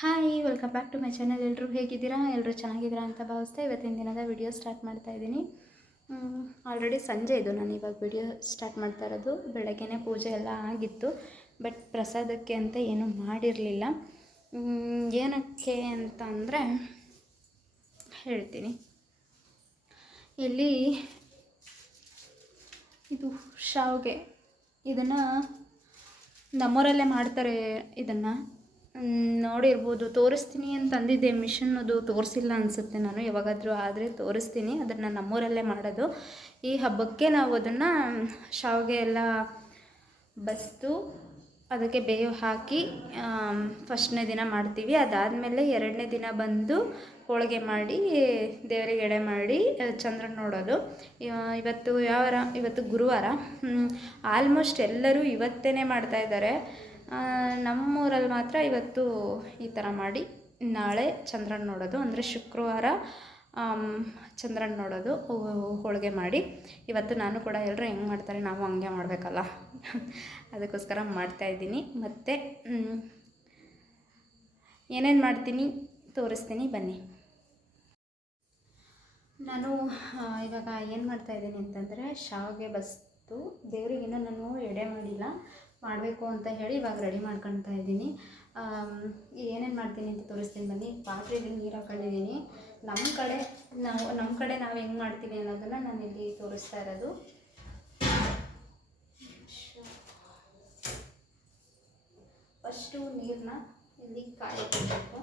Hi, welcome back to my channel. ಎಲ್ಲರೂ ಹೇಗಿದ್ದೀರಾ? ಎಲ್ಲರೂ ಚೆನ್ನಾಗಿದ್ದೀರಾ ಅಂತ ಭಾವಿಸ್ತಾ ಇವತ್ತಿನ ದಿನದ ವಿಡಿಯೋ ಸ್ಟಾರ್ಟ್ ಮಾಡ್ತಾ ಇದ್ದೀನಿ. ಆಲ್ರೆಡಿ ಸಂಜೆ ಇದು ನಾನು ಇವಾಗ ವಿಡಿಯೋ ಸ್ಟಾರ್ಟ್ ಮಾಡ್ತಾ ಇರೋದು. ಬೆಳಗ್ಗೆನೇ ಪೂಜೆ ಎಲ್ಲ ಆಗಿತ್ತು, ಬಟ್ ಪ್ರಸಾದಕ್ಕೆ ಅಂತ ಏನೂ ಮಾಡಿರಲಿಲ್ಲ. ಏನಕ್ಕೆ ಅಂತ ಅಂದರೆ ಹೇಳ್ತೀನಿ. ಇಲ್ಲಿ ಇದು ಶಾವಿಗೆ, ಇದನ್ನು ನಮ್ಮೂರಲ್ಲೇ ಮಾಡ್ತಾರೆ. ಇದನ್ನು ನೋಡಿರ್ಬೋದು, ತೋರಿಸ್ತೀನಿ ಅಂತ ಅಂದಿದ್ದೆ. ಮಿಷನ್ನದು ತೋರಿಸಿಲ್ಲ ಅನಿಸುತ್ತೆ. ನಾನು ಯಾವಾಗಾದರೂ ಆದರೆ ತೋರಿಸ್ತೀನಿ. ಅದನ್ನು ನಮ್ಮೂರಲ್ಲೇ ಮಾಡೋದು. ಈ ಹಬ್ಬಕ್ಕೆ ನಾವು ಅದನ್ನು ಶಾವಿಗೆ ಎಲ್ಲ ಬಸಿದು ಅದಕ್ಕೆ ಬೇವು ಹಾಕಿ ಫಸ್ಟ್ನೇ ದಿನ ಮಾಡ್ತೀವಿ. ಅದಾದಮೇಲೆ ಎರಡನೇ ದಿನ ಬಂದು ಹೋಳಿಗೆ ಮಾಡಿ ದೇವರಿಗೆ ಎಡೆ ಮಾಡಿ ಚಂದ್ರನ ನೋಡೋದು. ಇವತ್ತು ಯಾವ ವಾರ? ಇವತ್ತು ಗುರುವಾರ. ಆಲ್ಮೋಸ್ಟ್ ಎಲ್ಲರೂ ಇವತ್ತೇ ಮಾಡ್ತಾಯಿದ್ದಾರೆ. ನಮ್ಮೂರಲ್ಲಿ ಮಾತ್ರ ಇವತ್ತು ಈ ಥರ ಮಾಡಿ ನಾಳೆ ಚಂದ್ರನ ನೋಡೋದು. ಅಂದರೆ ಶುಕ್ರವಾರ ಚಂದ್ರನ ನೋಡೋದು, ಹೋಳಿಗೆ ಮಾಡಿ. ಇವತ್ತು ನಾನು ಕೂಡ ಎಲ್ಲರೂ ಹೆಂಗೆ ಮಾಡ್ತಾರೆ ನಾವು ಹಂಗೆ ಮಾಡಬೇಕಲ್ಲ, ಅದಕ್ಕೋಸ್ಕರ ಮಾಡ್ತಾಯಿದ್ದೀನಿ. ಮತ್ತು ಏನೇನು ಮಾಡ್ತೀನಿ ತೋರಿಸ್ತೀನಿ, ಬನ್ನಿ. ನಾನು ಇವಾಗ ಏನು ಮಾಡ್ತಾಯಿದ್ದೀನಿ ಅಂತಂದರೆ, ಶಾವಿಗೆ ಬಸ್ತು ದೇವರಿಗಿನ್ನೂ ನಾನು ಎಡೆ ಮಾಡಿಲ್ಲ, ಮಾಡಬೇಕು ಅಂತ ಹೇಳಿ ಇವಾಗ ರೆಡಿ ಮಾಡ್ಕೊಳ್ತಾ ಇದ್ದೀನಿ. ಏನೇನು ಮಾಡ್ತೀನಿ ಅಂತ ತೋರಿಸ್ತೀನಿ ಬನ್ನಿ. ಪಾತ್ರೆಗೆ ನೀರು ಹಾಕೊಂಡಿದ್ದೀನಿ. ನಮ್ಮ ಕಡೆ ನಾವು ಹೆಂಗೆ ಮಾಡ್ತೀವಿ ಅನ್ನೋದನ್ನು ನಾನು ಇಲ್ಲಿ ತೋರಿಸ್ತಾ ಇರೋದು. ಫಸ್ಟು ನೀರನ್ನ ಇಲ್ಲಿ ಕಾಯಿಸಬೇಕು.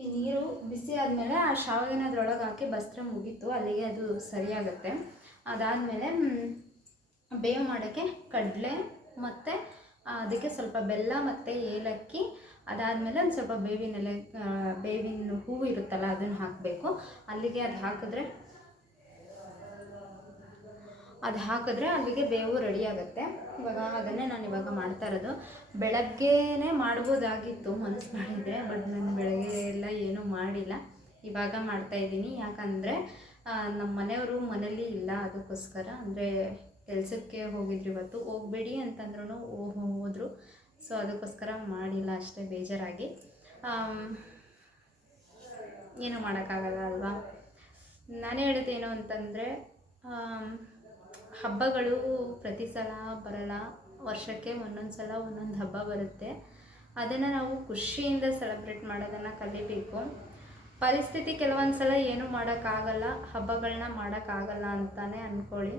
ಈ ನೀರು ಬಿಸಿ ಆದಮೇಲೆ ಆ ಶಾವಿಗೆನ ಅದ್ರೊಳಗೆ ಹಾಕಿ ಬಸ್ರೆ ಮುಗೀತು, ಅಲ್ಲಿಗೆ ಅದು ಸರಿಯಾಗುತ್ತೆ. ಅದಾದಮೇಲೆ ಬೇವು ಮಾಡೋಕ್ಕೆ ಕಡಲೆ ಮತ್ತು ಅದಕ್ಕೆ ಸ್ವಲ್ಪ ಬೆಲ್ಲ ಮತ್ತು ಏಲಕ್ಕಿ, ಅದಾದಮೇಲೆ ಒಂದು ಸ್ವಲ್ಪ ಬೇವಿನ ಹೂವು ಇರುತ್ತಲ್ಲ ಅದನ್ನು ಹಾಕಬೇಕು. ಅಲ್ಲಿಗೆ ಅದು ಹಾಕಿದ್ರೆ ಅಲ್ಲಿಗೆ ಬೇವು ರೆಡಿ ಆಗುತ್ತೆ. ಇವಾಗ ಅದನ್ನೇ ನಾನು ಇವಾಗ ಮಾಡ್ತಾ ಇರೋದು. ಬೆಳಗ್ಗೆನೇ ಮಾಡ್ಬೋದಾಗಿತ್ತು ಮನಸ್ಸು ಮಾಡಿದರೆ, ಬಟ್ ನಾನು ಬೆಳಗ್ಗೆ ಎಲ್ಲ ಏನೂ ಮಾಡಿಲ್ಲ, ಇವಾಗ ಮಾಡ್ತಾಯಿದ್ದೀನಿ. ಯಾಕಂದರೆ ನಮ್ಮ ಮನೆಯವರು ಮನೇಲಿ ಇಲ್ಲ, ಅದಕ್ಕೋಸ್ಕರ. ಅಂದರೆ ಕೆಲಸಕ್ಕೆ ಹೋಗಿದ್ರು, ಇವತ್ತು ಹೋಗಬೇಡಿ ಅಂತಂದ್ರೂ ಹೋದರು. ಸೊ ಅದಕ್ಕೋಸ್ಕರ ಮಾಡಿಲ್ಲ ಅಷ್ಟೇ, ಬೇಜಾರಾಗಿ. ಏನೂ ಮಾಡೋಕ್ಕಾಗಲ್ಲ ಅಲ್ವಾ. ನಾನು ಹೇಳೋದೇನು ಅಂತಂದರೆ, ಹಬ್ಬಗಳು ಪ್ರತಿ ಸಲ ಬರಲ್ಲ, ವರ್ಷಕ್ಕೆ ಒಂದೊಂದು ಸಲ ಒಂದೊಂದು ಹಬ್ಬ ಬರುತ್ತೆ. ಅದನ್ನು ನಾವು ಖುಷಿಯಿಂದ ಸೆಲೆಬ್ರೇಟ್ ಮಾಡೋದನ್ನು ಕಲಿಬೇಕು. ಪರಿಸ್ಥಿತಿ ಕೆಲವೊಂದು ಸಲ ಏನೂ ಮಾಡೋಕ್ಕಾಗಲ್ಲ, ಹಬ್ಬಗಳನ್ನ ಮಾಡೋಕ್ಕಾಗಲ್ಲ ಅಂತಲೇ ಅಂದ್ಕೊಳ್ಳಿ.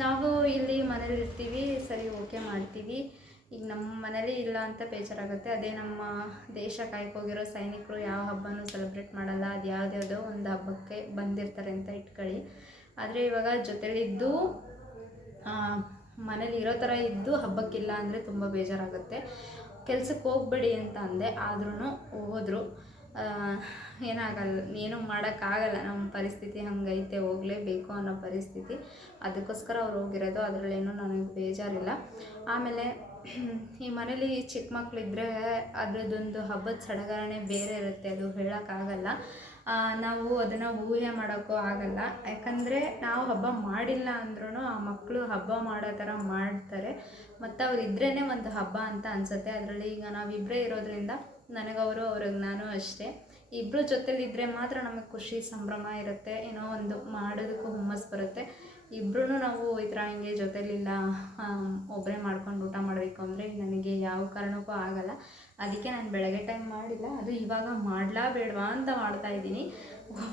ನಾವು ಇಲ್ಲಿ ಮನೇಲಿ ಇರ್ತೀವಿ, ಸರಿ ಓಕೆ ಮಾಡ್ತೀವಿ. ಈಗ ನಮ್ಮ ಮನೇಲಿ ಇಲ್ಲ ಅಂತ ಬೇಜಾರಾಗುತ್ತೆ. ಅದೇ ನಮ್ಮ ದೇಶ ಕಾಯ್ಕೋಗಿರೋ ಸೈನಿಕರು ಯಾವ ಹಬ್ಬನೂ ಸೆಲೆಬ್ರೇಟ್ ಮಾಡಲ್ಲ, ಅದು ಯಾವುದ್ಯಾವುದೋ ಒಂದು ಹಬ್ಬಕ್ಕೆ ಬಂದಿರ್ತಾರೆ ಅಂತ ಇಟ್ಕೊಳ್ಳಿ. ಆದರೆ ಇವಾಗ ಜೊತೆಲಿದ್ದು ಮನೇಲಿ ಇರೋ ಥರ ಇದ್ದು ಹಬ್ಬಕ್ಕಿಲ್ಲ ಅಂದರೆ ತುಂಬ ಬೇಜಾರಾಗುತ್ತೆ. ಕೆಲ್ಸಕ್ಕೆ ಹೋಗಬೇಡಿ ಅಂತ ಅಂದೆ, ಆದ್ರೂ ಹೋದರು. ಏನೂ ಮಾಡೋಕ್ಕಾಗಲ್ಲ, ನಮ್ಮ ಪರಿಸ್ಥಿತಿ ಹಂಗೈತೆ, ಹೋಗಲೇಬೇಕು ಅನ್ನೋ ಪರಿಸ್ಥಿತಿ. ಅದಕ್ಕೋಸ್ಕರ ಅವ್ರು ಹೋಗಿರೋದು, ಅದರಲ್ಲೇನೂ ನನಗೆ ಬೇಜಾರಿಲ್ಲ. ಆಮೇಲೆ ಈ ಮನೇಲಿ ಚಿಕ್ಕ ಮಕ್ಕಳಿದ್ರೆ ಅದರದ್ದೊಂದು ಹಬ್ಬದ ಸಡಗರನೇ ಬೇರೆ ಇರುತ್ತೆ, ಅದು ಹೇಳೋಕ್ಕಾಗಲ್ಲ. ನಾವು ಅದನ್ನು ಊಹೆ ಮಾಡೋಕ್ಕೂ ಆಗಲ್ಲ. ಯಾಕಂದರೆ ನಾವು ಹಬ್ಬ ಮಾಡಿಲ್ಲ ಅಂದ್ರೂ ಆ ಮಕ್ಕಳು ಹಬ್ಬ ಮಾಡೋ ಥರ ಮಾಡ್ತಾರೆ, ಮತ್ತು ಅವ್ರು ಇದ್ರೇ ಒಂದು ಹಬ್ಬ ಅಂತ ಅನಿಸುತ್ತೆ. ಅದರಲ್ಲಿ ಈಗ ನಾವಿಬ್ಬರೇ ಇರೋದ್ರಿಂದ ನನಗವರು, ಅವ್ರಿಗೆ ನಾನು ಅಷ್ಟೇ. ಇಬ್ಬರು ಜೊತೆಲಿದ್ದರೆ ಮಾತ್ರ ನಮಗೆ ಖುಷಿ ಸಂಭ್ರಮ ಇರುತ್ತೆ, ಏನೋ ಒಂದು ಮಾಡೋದಕ್ಕೂ ಹುಮ್ಮಸ್ಸು ಬರುತ್ತೆ. ಇಬ್ಬರೂ ನಾವು ಈ ಥರ ಹಿಂಗೆ ಜೊತೆಲಿಲ್ಲ, ಒಬ್ಬರೇ ಮಾಡ್ಕೊಂಡು ಊಟ ಮಾಡಬೇಕು ಅಂದರೆ ನನಗೆ ಯಾವ ಕಾರಣಕ್ಕೂ ಆಗಲ್ಲ. ಅದಕ್ಕೆ ನಾನು ಬೆಳಗ್ಗೆ ಟೈಮ್ ಮಾಡಿಲ್ಲ, ಅದು ಇವಾಗ ಮಾಡಲಾ ಬೇಡವಾ ಅಂತ ಮಾಡ್ತಾಯಿದ್ದೀನಿ.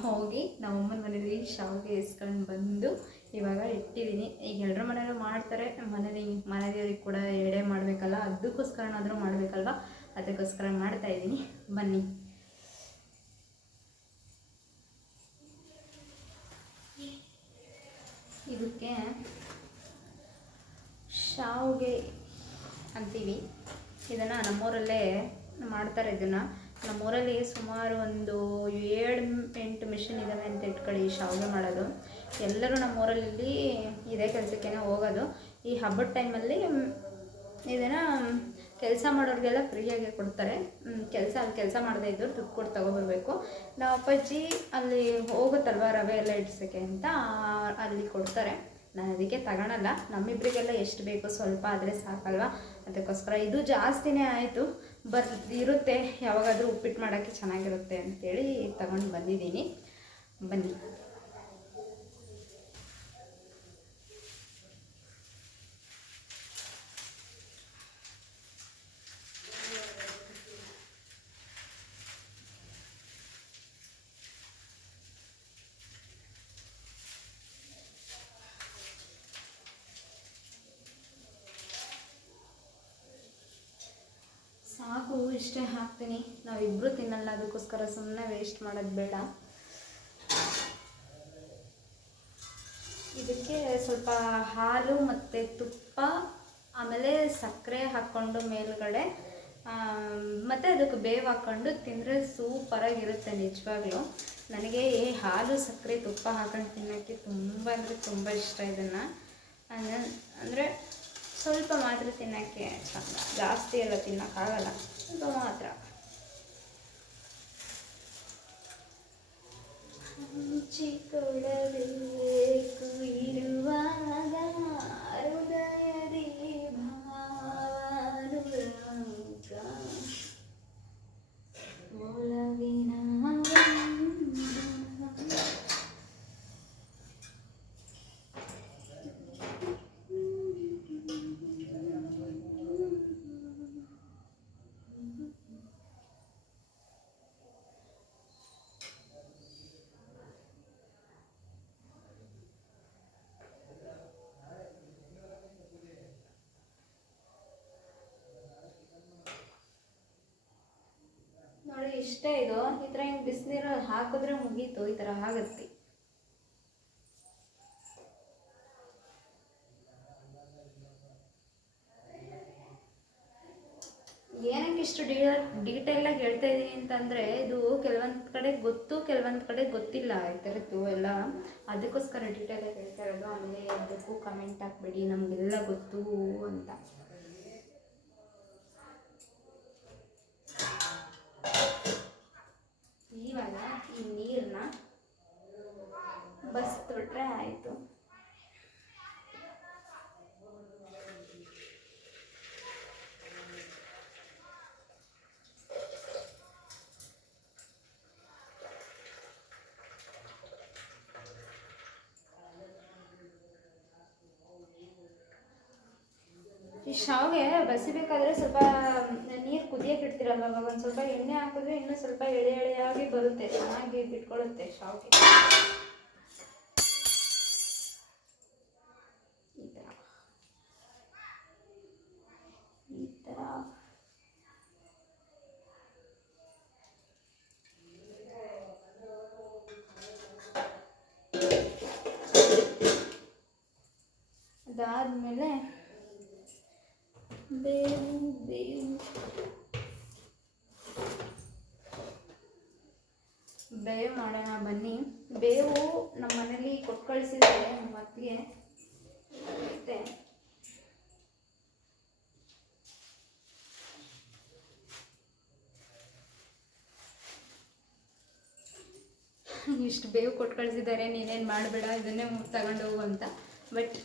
ಹೋಗಿ ನಮ್ಮಮ್ಮನ ಮನೇಲಿ ಶಾವಿಗೆ ಇಸ್ಕೊಂಡು ಬಂದು ಇವಾಗ ಇಟ್ಟಿದ್ದೀನಿ. ಈಗ ಎಲ್ಲರ ಮನೇಲೂ ಮಾಡ್ತಾರೆ, ಮನೆದೇವ್ರಿಗೆ ಕೂಡ ಎಡೆ ಮಾಡಬೇಕಲ್ಲ, ಅದಕ್ಕೋಸ್ಕರನಾದರೂ ಮಾಡಬೇಕಲ್ವ, ಅದಕ್ಕೋಸ್ಕರ ಮಾಡ್ತಾಯಿದ್ದೀನಿ. ಬನ್ನಿ. ಇದಕ್ಕೆ ಶಾವಿಗೆ ಅಂತೀವಿ, ಇದನ್ನು ನಮ್ಮೂರಲ್ಲೇ ಮಾಡ್ತಾರೆ. ಇದನ್ನು ನಮ್ಮೂರಲ್ಲಿ ಸುಮಾರು ಒಂದು 7-8 ಮಿಷಿನ್ ಇದ್ದಾವೆ ಅಂತ ಇಟ್ಕೊಳ್ಳಿ ಶಾವಿಗೆ ಮಾಡೋದು. ಎಲ್ಲರೂ ನಮ್ಮೂರಲ್ಲಿ ಇದೇ ಕೆಲಸಕ್ಕೇ ಹೋಗೋದು. ಈ ಹಬ್ಬದ ಟೈಮಲ್ಲಿ ಇದನ್ನು ಕೆಲಸ ಮಾಡೋರಿಗೆಲ್ಲ ಫ್ರೀಯಾಗಿ ಕೊಡ್ತಾರೆ. ಕೆಲಸ ಮಾಡದೇ ಇದ್ದರು ದುಡ್ಡು ಕೊಟ್ಟು ತೊಗೊಬರ್ಬೇಕು. ನಾವು ಅಪ್ಪಾಜಿ ಅಲ್ಲಿ ಹೋಗುತ್ತಲ್ವ ರವೆ ಎಲ್ಲ ಇಡ್ಸೋಕ್ಕೆ ಅಂತ, ಅಲ್ಲಿ ಕೊಡ್ತಾರೆ. ನಾನು ಅದಕ್ಕೆ ತಗೊಳಲ್ಲ. ನಮ್ಮಿಬ್ಬರಿಗೆಲ್ಲ ಎಷ್ಟು ಬೇಕು ಸ್ವಲ್ಪ ಆದರೆ ಸಾಕಲ್ವ, ಅದಕ್ಕೋಸ್ಕರ ಇದು ಜಾಸ್ತಿನೇ ಆಯಿತು. ಇರುತ್ತೆ, ಯಾವಾಗಾದರೂ ಉಪ್ಪಿಟ್ಟು ಮಾಡೋಕ್ಕೆ ಚೆನ್ನಾಗಿರುತ್ತೆ ಅಂಥೇಳಿ ತಗೊಂಡು ಬಂದಿದ್ದೀನಿ. ಬನ್ನಿ. ಸಾಕು, ಇಷ್ಟೇ ಹಾಕ್ತೀನಿ. ನಾವಿಬ್ಬರು ತಿನ್ನಲ್ಲ, ಅದಕ್ಕೋಸ್ಕರ ಸುಮ್ಮನೆ ವೇಸ್ಟ್ ಮಾಡೋದು ಬೇಡ. ಇದಕ್ಕೆ ಸ್ವಲ್ಪ ಹಾಲು ಮತ್ತು ತುಪ್ಪ ಆಮೇಲೆ ಸಕ್ಕರೆ ಹಾಕ್ಕೊಂಡು ಮೇಲುಗಡೆ ಮತ್ತು ಅದಕ್ಕೆ ಬೇವು ಹಾಕ್ಕೊಂಡು ತಿಂದರೆ ಸೂಪರಾಗಿರುತ್ತೆ ನಿಜವಾಗ್ಲೂ. ನನಗೆ ಹಾಲು ಸಕ್ಕರೆ ತುಪ್ಪ ಹಾಕೊಂಡು ತಿನ್ನೋಕ್ಕೆ ತುಂಬ ಅಂದರೆ ತುಂಬ ಇಷ್ಟ. ಇದನ್ನು ಅಂದರೆ ಸ್ವಲ್ಪ ಮಾತ್ರ ತಿನ್ನೋಕ್ಕೆ ಚಂದ, ಜಾಸ್ತಿ ಎಲ್ಲ ತಿನ್ನೋಕ್ಕಾಗಲ್ಲ, ಸ್ವಲ್ಪ ಮಾತ್ರ. ಹಂಚಿಕೊಳ್ಳಬೇಕು ಇರುವಾಗ ಹೃದಯದಿ ಭಾನುರಾಗ ಒಲವಿನ ನೋಡಿ, ಇಷ್ಟೇ ಇದು. ಈ ಥರ ಹಿಂಗೆ ಬಿಸಿನೀರು ಹಾಕಿದ್ರೆ ಮುಗೀತು, ಈ ಥರ ಆಗುತ್ತೆ. ಏನಕ್ಕೆ ಇಷ್ಟು ಡೀಟೇಲಾಗಿ ಹೇಳ್ತಾ ಇದ್ದೀನಿ ಅಂತಂದರೆ, ಇದು ಕೆಲವೊಂದು ಕಡೆ ಗೊತ್ತು, ಕೆಲವೊಂದು ಕಡೆ ಗೊತ್ತಿಲ್ಲ ಈ ಥರದ್ದು ಎಲ್ಲ. ಅದಕ್ಕೋಸ್ಕರ ಡೀಟೇಲಾಗಿ ಹೇಳ್ತಾ ಇರೋದು. ಆಮೇಲೆ ಅದಕ್ಕೂ ಕಮೆಂಟ್ ಹಾಕ್ಬೇಡಿ ನಮಗೆಲ್ಲ ಗೊತ್ತು ಅಂತ. ಇವಾಗ ಈ ನೀರನ್ನ ಬಸ್ಬಿಟ್ರೆ ಆಯಿತು. ಈ ಶಾವಿಗೆ ಬಸಿಬೇಕಾದ್ರೆ ಸ್ವಲ್ಪ ನೀರು ಕುದಿಯಕ್ಕೆ ಇಡ್ತೀರಲ್ವ, ಅವಾಗ ಒಂದು ಸ್ವಲ್ಪ ಎಣ್ಣೆ ಹಾಕಿದ್ರೆ ಇನ್ನೂ ಸ್ವಲ್ಪ ಎಳೆ ಎಳೆಯಾಗಿ ಬರುತ್ತೆ, ಚೆನ್ನಾಗಿ ಬಿಟ್ಕೊಳ್ಳುತ್ತೆ ಶಾವಿಗೆ. ಈ ಥರ ಅದಾದಮೇಲೆ ಬೇವು ಮಾಡೋಣ ಬನ್ನಿ. ಬೇವು ನಮ್ಮ ಮನೇಲಿ ಕೊಟ್ಟು ಕಳಿಸಿದ್ರೆ ನಮ್ಮ ಅತ್ತಿಗೆ. ಮತ್ತೆ ಇಷ್ಟು ಬೇವು ಕೊಟ್ಟು ಕಳಿಸಿದ್ದಾರೆ, ನೀನೇನು ಮಾಡಬೇಡ, ಇದನ್ನೇ ತಗೊಂಡು ಹೋಗು ಅಂತ. ಬಟ್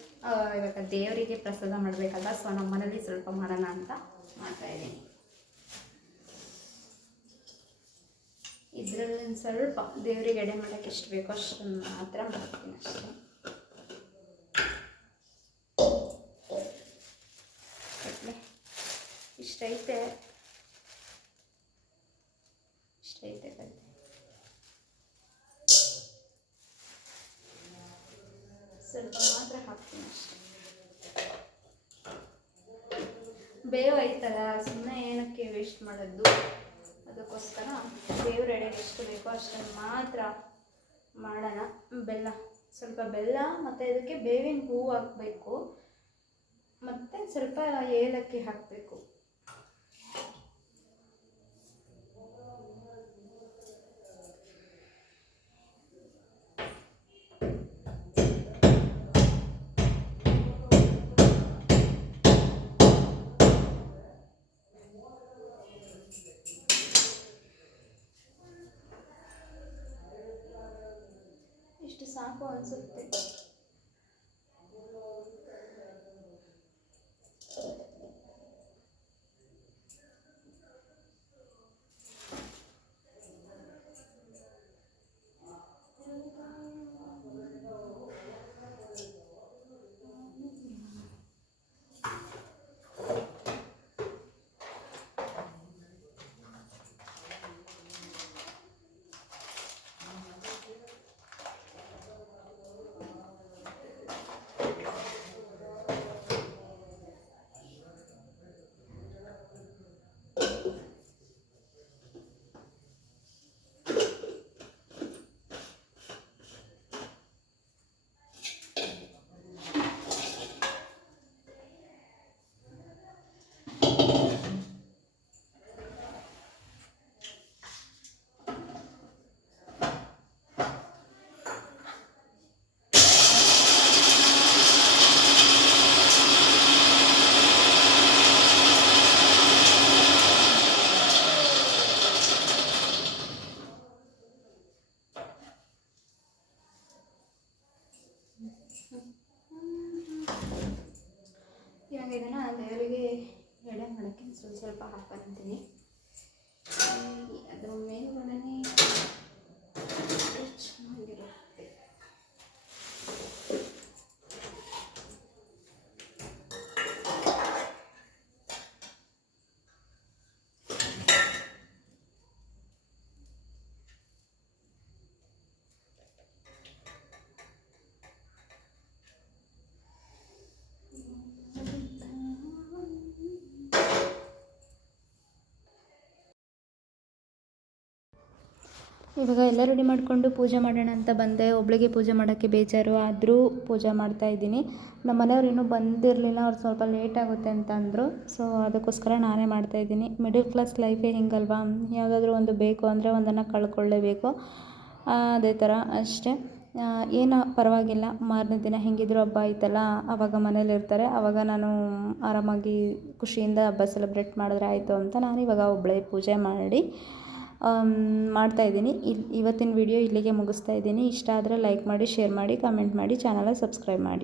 ಇವಾಗ ದೇವರಿಗೆ ಪ್ರಸಾದ ಮಾಡಬೇಕಲ್ಲ, ಸೊ ನಮ್ಮ ಮನೇಲಿ ಸ್ವಲ್ಪ ಮಾಡೋಣ ಅಂತ ಮಾಡ್ತಾಯಿದ್ದೀನಿ. ಇದರಲ್ಲಿ ಸ್ವಲ್ಪ ದೇವರಿಗೆ ಎಡೆ ಮಾಡೋಕ್ಕೆ ಎಷ್ಟು ಬೇಕೋ ಅಷ್ಟನ್ನು ಮಾತ್ರ ಮಾಡ್ತೀನಿ ಅಷ್ಟೇ. ಇಷ್ಟೈತೆ ಕತೆ. ಸ್ವಲ್ಪ ಮಾತ್ರ ಹಾಕ್ತೀನಿ ಅಷ್ಟೇ. ಬೇವು ಐತಲ್ಲ, ಸುಮ್ಮನೆ ಏನಕ್ಕೆ ವೇಸ್ಟ್ ಮಾಡೋದು, ಅದಕ್ಕೋಸ್ಕರ ದೇವ್ರ ಎಡೆಗೆ ಎಷ್ಟು ಬೇಕೋ ಅಷ್ಟನ್ನು ಮಾತ್ರ ಮಾಡೋಣ. ಸ್ವಲ್ಪ ಬೆಲ್ಲ ಮತ್ತು ಇದಕ್ಕೆ ಬೇವಿನ ಹೂವು ಹಾಕಬೇಕು, ಮತ್ತು ಸ್ವಲ್ಪ ಏಲಕ್ಕಿ ಹಾಕಬೇಕು. ಇಷ್ಟು ಸಾಕು ಅನಿಸುತ್ತೆ. ಇದನ್ನು ದೇವರಿಗೆ ಎಡೆ ಮಾಡೋಕ್ಕೆ ಸ್ವಲ್ಪ ಹಾಕ್ಕೊಂತೀನಿ. ಅದ್ರ ಮೇಲ್ಗಡೆ ಚೆನ್ನಾಗಿರುತ್ತೆ. ಇವಾಗ ಎಲ್ಲ ರೆಡಿ ಮಾಡಿಕೊಂಡು ಪೂಜೆ ಮಾಡೋಣ ಅಂತ ಬಂದೆ. ಒಬ್ಳಿಗೆ ಪೂಜೆ ಮಾಡೋಕ್ಕೆ ಬೇಜಾರು, ಆದರೂ ಪೂಜೆ ಮಾಡ್ತಾಯಿದ್ದೀನಿ. ನಮ್ಮ ಮನೆಯವ್ರು ಇನ್ನೂ ಬಂದಿರಲಿಲ್ಲ, ಅವ್ರು ಸ್ವಲ್ಪ ಲೇಟ್ ಆಗುತ್ತೆ ಅಂತ ಅಂದರು. ಸೊ ಅದಕ್ಕೋಸ್ಕರ ನಾನೇ ಮಾಡ್ತಾಯಿದ್ದೀನಿ. ಮಿಡಲ್ ಕ್ಲಾಸ್ ಲೈಫೇ ಹಿಂಗಲ್ವಾ, ಯಾವುದಾದ್ರೂ ಒಂದು ಬೇಕು ಅಂದರೆ ಒಂದನ್ನು ಕಳ್ಕೊಳ್ಳೇಬೇಕು. ಅದೇ ಥರ ಅಷ್ಟೇ. ಏನೋ ಪರವಾಗಿಲ್ಲ, ಮಾರನೇ ದಿನ ಹೆಂಗಿದ್ರು ಹಬ್ಬ ಆಯ್ತಲ್ಲ, ಆವಾಗ ಮನೇಲಿರ್ತಾರೆ, ಆವಾಗ ನಾನು ಆರಾಮಾಗಿ ಖುಷಿಯಿಂದ ಹಬ್ಬ ಸೆಲೆಬ್ರೇಟ್ ಮಾಡಿದ್ರೆ ಆಯಿತು ಅಂತ ನಾನು ಇವಾಗ ಒಬ್ಬಳೇ ಪೂಜೆ ಮಾಡಿ ಮಾಡ್ತಾಯಿದ್ದೀನಿ. ಇವತ್ತಿನ ವಿಡಿಯೋ ಇಲ್ಲಿಗೆ ಮುಗಿಸ್ತಾ ಇದ್ದೀನಿ. ಇಷ್ಟ ಆದರೆ ಲೈಕ್ ಮಾಡಿ, ಶೇರ್ ಮಾಡಿ, ಕಮೆಂಟ್ ಮಾಡಿ, ಚಾನಲ್ನ ಸಬ್ಸ್ಕ್ರೈಬ್ ಮಾಡಿ.